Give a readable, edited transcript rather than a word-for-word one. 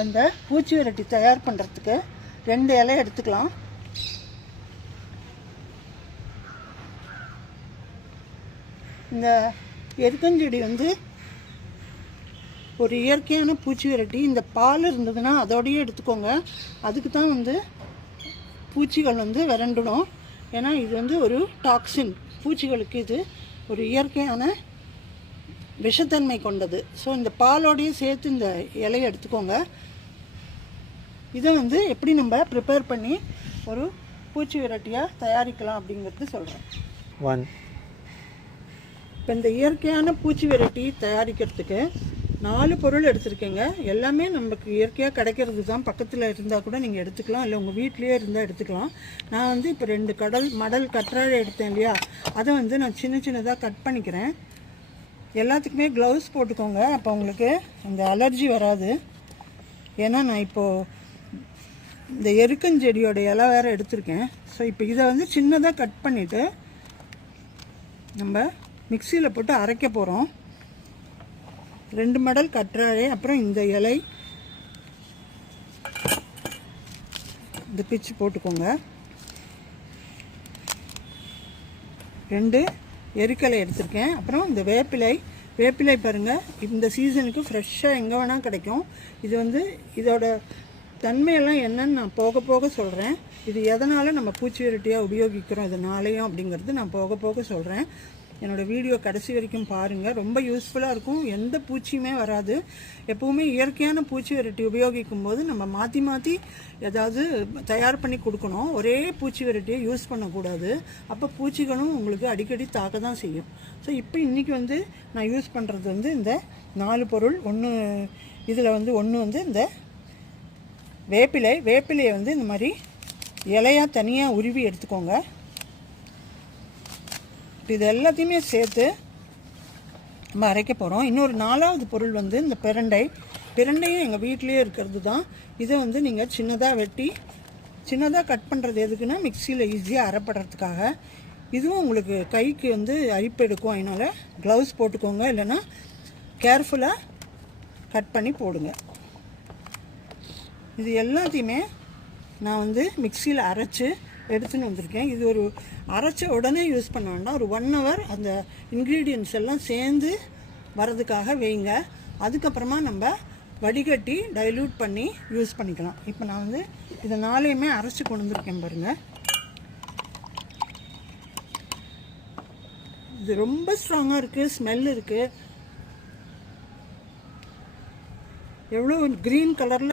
இந்த பூச்சி விரட்டி தயார் பண்ணுறதுக்கு 2 இலை எடுத்துக்கலாம். இந்த எருக்கஞ்செடி வந்து ஒரு இயற்கையான பூச்சி விரட்டி. இந்த பால் இருந்ததுன்னா அதோடையே எடுத்துக்கோங்க. அதுக்கு தான் வந்து பூச்சிகள் வந்து விரண்டுடும். ஏன்னா இது வந்து ஒரு டாக்ஸின், பூச்சிகளுக்கு இது ஒரு இயற்கையான விஷத்தன்மை கொண்டது. ஸோ இந்த பாலோடையே சேர்த்து இந்த இலையை எடுத்துக்கோங்க. இதை வந்து எப்படி நம்ம ப்ரிப்பேர் பண்ணி ஒரு பூச்சி விரட்டியாக தயாரிக்கலாம் அப்படிங்கிறது சொல்கிறேன். இப்போ இந்த இயற்கையான பூச்சி விரட்டி தயாரிக்கிறதுக்கு 4 பொருள் எடுத்துருக்கேங்க. எல்லாமே நமக்கு இயற்கையாக கிடைக்கிறது தான். பக்கத்தில் இருந்தால் கூட நீங்கள் எடுத்துக்கலாம், இல்லை உங்கள் வீட்லேயே இருந்தால் எடுத்துக்கலாம். நான் வந்து இப்போ 2 மடல் கற்றாழை எடுத்தேன் இல்லையா, அதை வந்து நான் சின்னதாக கட் பண்ணிக்கிறேன். எல்லாத்துக்குமே க்ளவுஸ் போட்டுக்கோங்க, அப்போ உங்களுக்கு அந்த அலர்ஜி வராது. ஏன்னா நான் இப்போது இந்த எருக்கஞ்செடியோட இலை வேறு எடுத்திருக்கேன். ஸோ இப்போ இதை வந்து சின்னதாக கட் பண்ணிவிட்டு நம்ம மிக்சியில் போட்டு அரைக்க போகிறோம். 2 மடல் கற்றாழை, அப்புறம் இந்த இலை, இந்த பிச்சு போட்டுக்கோங்க. 2 எருக்கலை எடுத்திருக்கேன். அப்புறம் இந்த வேப்பிலை பாருங்கள், இந்த சீசனுக்கு ஃப்ரெஷ்ஷாக எங்கே வேணால் கிடைக்கும். இது வந்து இதோட தன்மையெல்லாம் என்னன்னு நான் போக போக சொல்கிறேன். இது எதனால் நம்ம பூச்சி விரட்டியாக உபயோகிக்கிறோம் இதனாலேயும் அப்படிங்கிறது நான் போக போக சொல்கிறேன். என்னோடய வீடியோ கடைசி வரைக்கும் பாருங்கள், ரொம்ப யூஸ்ஃபுல்லாக இருக்கும். எந்த பூச்சியுமே வராது. எப்போவுமே இயற்கையான பூச்சி விரட்டி உபயோகிக்கும் போது நம்ம மாற்றி ஏதாவது தயார் பண்ணி கொடுக்கணும். ஒரே பூச்சி விரட்டியை யூஸ் பண்ணக்கூடாது. அப்போ பூச்சிகளும் உங்களுக்கு அடிக்கடி தாக்க தான் செய்யும். ஸோ இப்போ இன்றைக்கி வந்து நான் யூஸ் பண்ணுறது வந்து இந்த 4 பொருள். இதில் வந்து ஒன்று வந்து இந்த வேப்பிலையை வந்து இந்த மாதிரி இலையாக தனியாக உருவி எடுத்துக்கோங்க. இது எல்லாத்தையுமே சேர்த்து நம்ம அரைக்க போகிறோம். இன்னொரு 4வது பொருள் வந்து இந்த பிரண்டையும் எங்கள் வீட்டிலேயே இருக்கிறது தான். இதை வந்து நீங்கள் சின்னதாக கட் பண்ணுறது எதுக்குன்னா மிக்சியில் ஈஸியாக அரைப்படுறதுக்காக. இதுவும் உங்களுக்கு கைக்கு வந்து அரிப்பு எடுக்கும், அதனால் க்ளவுஸ் போட்டுக்கோங்க, இல்லைன்னா கேர்ஃபுல்லாக கட் பண்ணி போடுங்க. இது எல்லாத்தையுமே நான் வந்து மிக்சியில் அரைச்சி எடுத்துன்னு வந்திருக்கேன். இது ஒரு அரைச்ச உடனே யூஸ் பண்ண வேண்டாம். ஒரு 1 hour அந்த இன்க்ரீடியன்ட்ஸ் எல்லாம் சேர்ந்து வரதுக்காக வைங்க. அதுக்கப்புறமா நம்ம வடிகட்டி டைல்யூட் பண்ணி யூஸ் பண்ணிக்கலாம். இப்போ நான் வந்து இதை 4யுமே அரைச்சி கொண்டு வந்திருக்கேன் பாருங்கள். இது ரொம்ப ஸ்ட்ராங்காக இருக்குது, ஸ்மெல் இருக்குது. எவ்வளோ க்ரீன் கலரில்